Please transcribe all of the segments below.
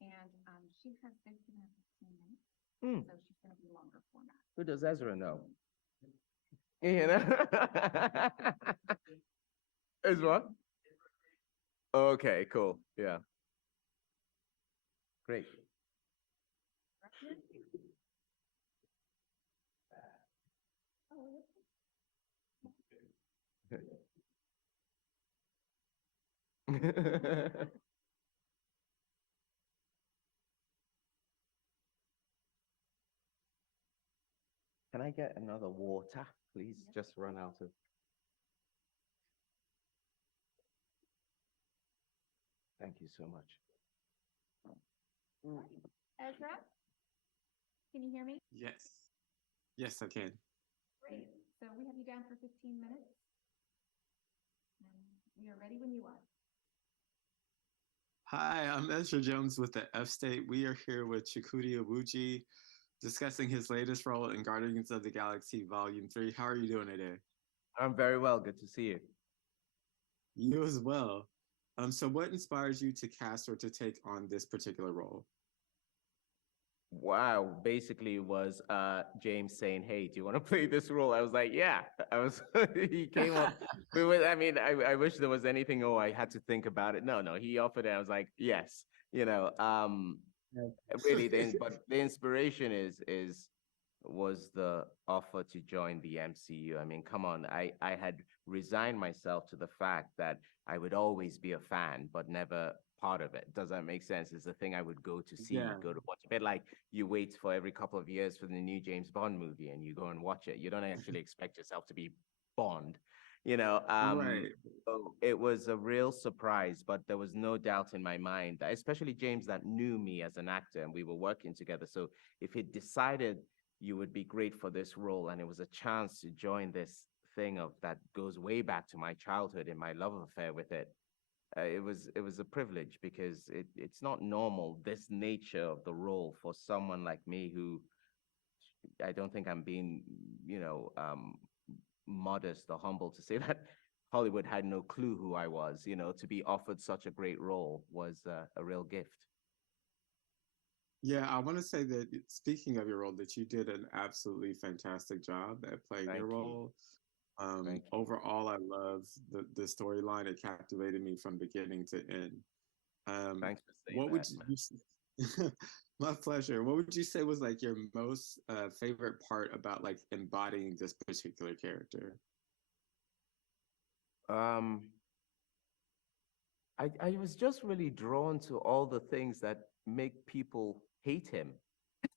And she has been given her 15 minutes, Hmm. so she's going to be longer format. Who does Ezra know? You know? Is what? Okay, cool. Yeah. Great. Can I get another water, please? Just run out of. Thank you so much. Ezra, can you hear me? Yes. Yes, I can. Great. So we have you down for 15 minutes. And we are ready when you are. Hi, I'm Ezra Jones with the F State. We are here with Chukwudi Iwuji discussing his latest role in Guardians of the Galaxy Vol.3. How are you doing today? I'm very well. Good to see you. You as well. So what inspires you to cast or to take on this particular role? Wow, basically it was James saying, "Hey, do you want to play this role?" I was like, "Yeah." I was. He came up. I mean, I wish there was anything. Oh, I had to think about it. No, no. He offered it. I was like, "Yes." You know, really. But the inspiration was the offer to join the MCU. I mean, come on. I had resigned myself to the fact that I would always be a fan, but never part of it. Does that make sense? It's a thing I would go to see, Yeah. go to watch. A bit like you wait for every couple of years for the new James Bond movie and you go and watch it. You don't actually expect yourself to be Bond, you know. Right. So it was a real surprise, but there was no doubt in my mind, that, especially James, that knew me as an actor and we were working together. So if he decided you would be great for this role, and it was a chance to join this thing of that goes way back to my childhood and my love affair with it. It was a privilege because it's not normal, this nature of the role, for someone like me who, I don't think I'm being, you know, modest or humble to say that Hollywood had no clue who I was. You know, to be offered such a great role was a real gift. Yeah, I want to say that speaking of your role, that you did an absolutely fantastic job at playing your Thank you. role. Thank you. Overall, I love the storyline. It captivated me from beginning to end. Thanks for saying What would that, man. you my pleasure. What would you say was like your most favorite part about like embodying this particular character? Um, I was just really drawn to all the things that make people hate him.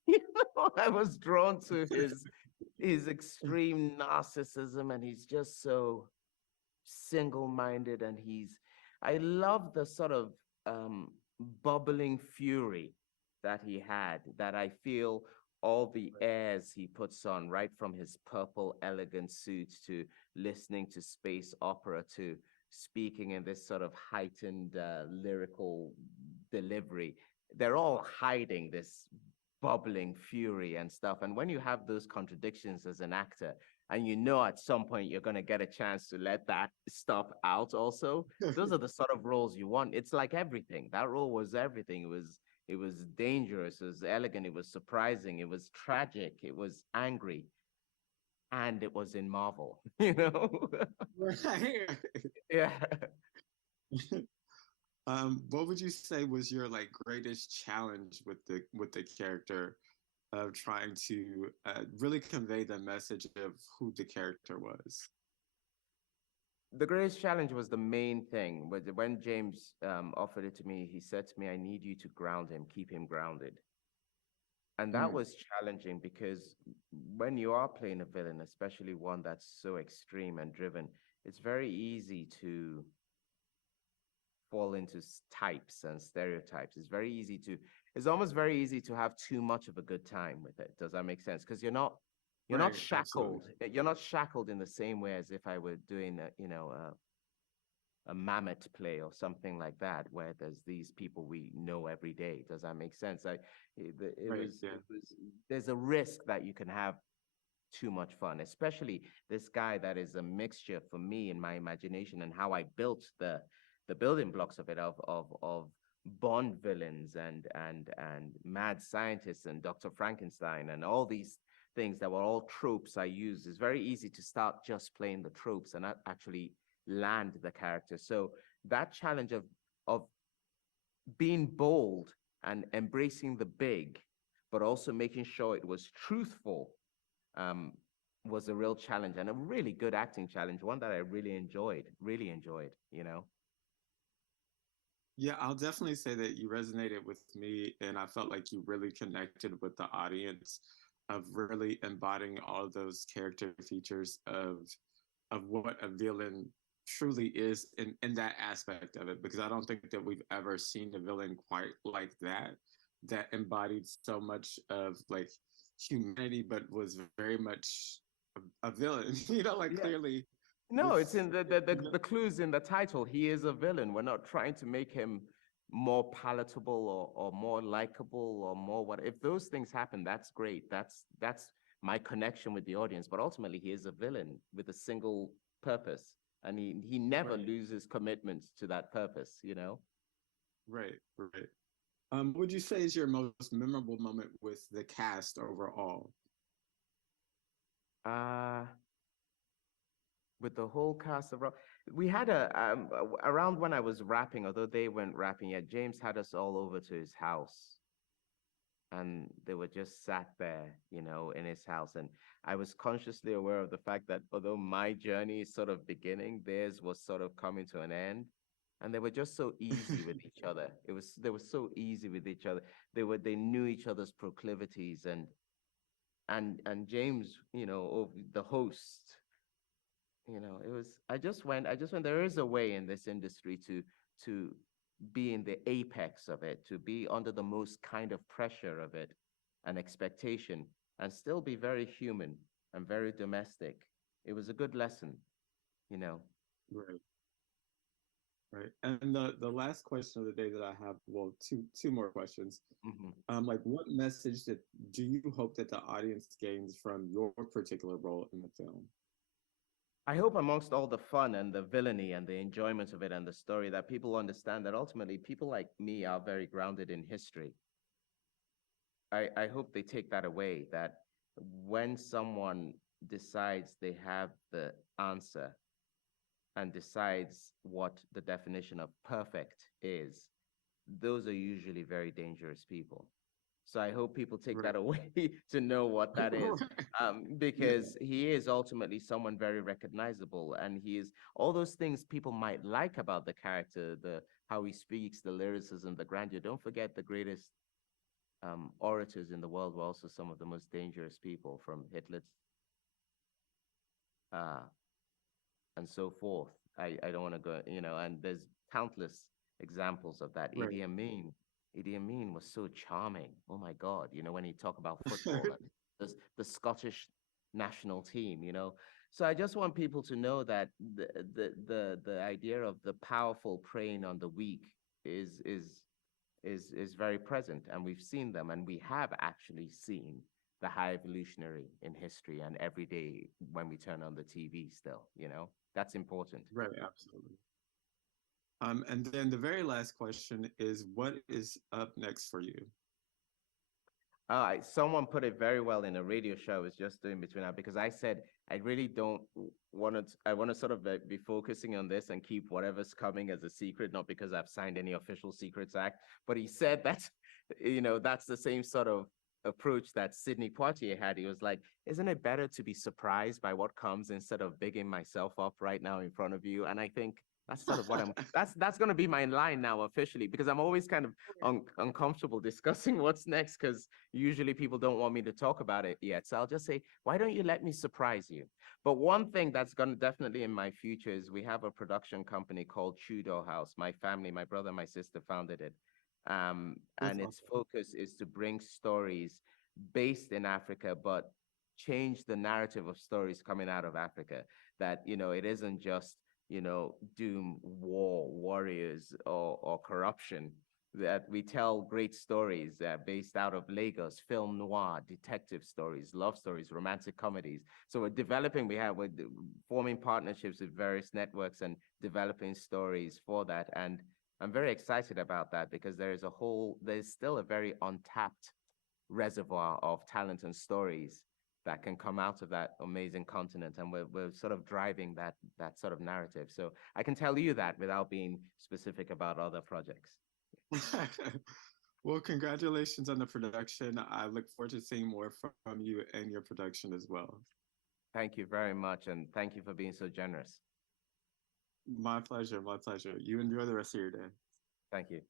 You know, I was drawn to his extreme narcissism, and he's just so single-minded, and I love the sort of um bubbling fury that he had, that I feel all the airs he puts on, right from his purple elegant suit to listening to space opera to speaking in this sort of heightened lyrical delivery, they're all hiding this bubbling fury and stuff. And when you have those contradictions as an actor, and you know at some point you're going to get a chance to let that stuff out also, those are the sort of roles you want. It's like everything. That role was everything. It was dangerous, it was elegant, it was surprising, it was tragic, it was angry, and it was in Marvel, you know? Right. Yeah. What would you say was your like greatest challenge with the character of trying to really convey the message of who the character was? The greatest challenge was the main thing. When James offered it to me, he said to me, "I need you to ground him, keep him grounded." And that Mm, was challenging because when you are playing a villain, especially one that's so extreme and driven, it's very easy to fall into types and stereotypes. It's almost very easy to have too much of a good time with it. Does that make sense? Because you're not right, shackled. absolutely. You're not shackled in the same way as if I were doing a mammoth play or something like that, where there's these people we know every day. Does that make sense? Right, yeah. There's a risk that you can have too much fun, especially this guy that is a mixture for me in my imagination and how I built the building blocks of it, of Bond villains and mad scientists and Dr. Frankenstein and all these things that were all tropes I used. It's very easy to start just playing the tropes and not actually land the character. So that challenge of being bold and embracing the big, but also making sure it was truthful, um, was a real challenge and a really good acting challenge, one that I really enjoyed, you know? Yeah, I'll definitely say that you resonated with me, and I felt like you really connected with the audience of really embodying all of those character features of what a villain truly is in that aspect of it. Because I don't think that we've ever seen a villain quite like that embodied so much of like humanity, but was very much a villain. You know, like Yeah. clearly No, it's this. in the clues in the title. He is a villain. We're not trying to make him more palatable or more likable or more what. If those things happen, that's great. That's my connection with the audience. But ultimately, he is a villain with a single purpose, and he never Right, loses commitment to that purpose. You know. right, right. What would you say is your most memorable moment with the cast overall? Uh with the whole cast of we had around when I was rapping, although they weren't rapping yet, James had us all over to his house and they were just sat there, you know, in his house. And I was consciously aware of the fact that although my journey is sort of beginning, theirs was sort of coming to an end. And they were just so easy with each other. They were so easy with each other. They knew each other's proclivities and James, you know, the host, you know, it was I just went, there is a way in this industry to be in the apex of it, to be under the most kind of pressure of it and expectation and still be very human and very domestic. It was a good lesson, you know. Right, right. And the last question of the day that I have, well, two more questions. Mhm. Like, what message do you hope that the audience gains from your particular role in the film? I hope amongst all the fun and the villainy and the enjoyment of it and the story that people understand that ultimately people like me are very grounded in history. I hope they take that away, that when someone decides they have the answer and decides what the definition of perfect is, those are usually very dangerous people. So I hope people take Right. that away to know what that is, Yeah. because he is ultimately someone very recognizable, and he is all those things people might like about the character, the how he speaks, the lyricism, the grandeur. Don't forget the greatest orators in the world were also some of the most dangerous people, from Hitler uh, and so forth. I don't want to go, you know, and there's countless examples of that. Right. Idi Amin was so charming. Oh my God, you know, when he talk about football and the Scottish national team, you know. So I just want people to know that the idea of the powerful preying on the weak is very present, and we've seen them, and we have actually seen the high evolutionary in history and every day when we turn on the TV still, you know, that's important. Right. Absolutely. And then the very last question is, what is up next for you? Someone put it very well in a radio show I was just doing between now, because I said I really don't want to. I want to sort of be focusing on this and keep whatever's coming as a secret, not because I've signed any official Secrets Act. But he said that, you know, that's the same sort of approach that Sidney Poitier had. He was like, "Isn't it better to be surprised by what comes instead of bigging myself up right now in front of you?" And I think that's sort of what I'm. That's going to be my line now officially, because I'm always kind of uncomfortable discussing what's next, because usually people don't want me to talk about it yet. So I'll just say, why don't you let me surprise you? But one thing that's going to definitely in my future is we have a production company called Tudor House. My family, my brother, my sister founded it. That's And its awesome. focus is to bring stories based in Africa, but change the narrative of stories coming out of Africa. That, you know, it isn't just, you know, doom, war, warriors, or corruption, that we tell great stories based out of Lagos, film noir, detective stories, love stories, romantic comedies. So we're forming partnerships with various networks and developing stories for that. And I'm very excited about that because there's still a very untapped reservoir of talent and stories that can come out of that amazing continent, and we're sort of driving that sort of narrative. So I can tell you that without being specific about other projects. Well, congratulations on the production. I look forward to seeing more from you and your production as well. Thank you very much, and thank you for being so generous. My pleasure, my pleasure. You enjoy the rest of your day. Thank you.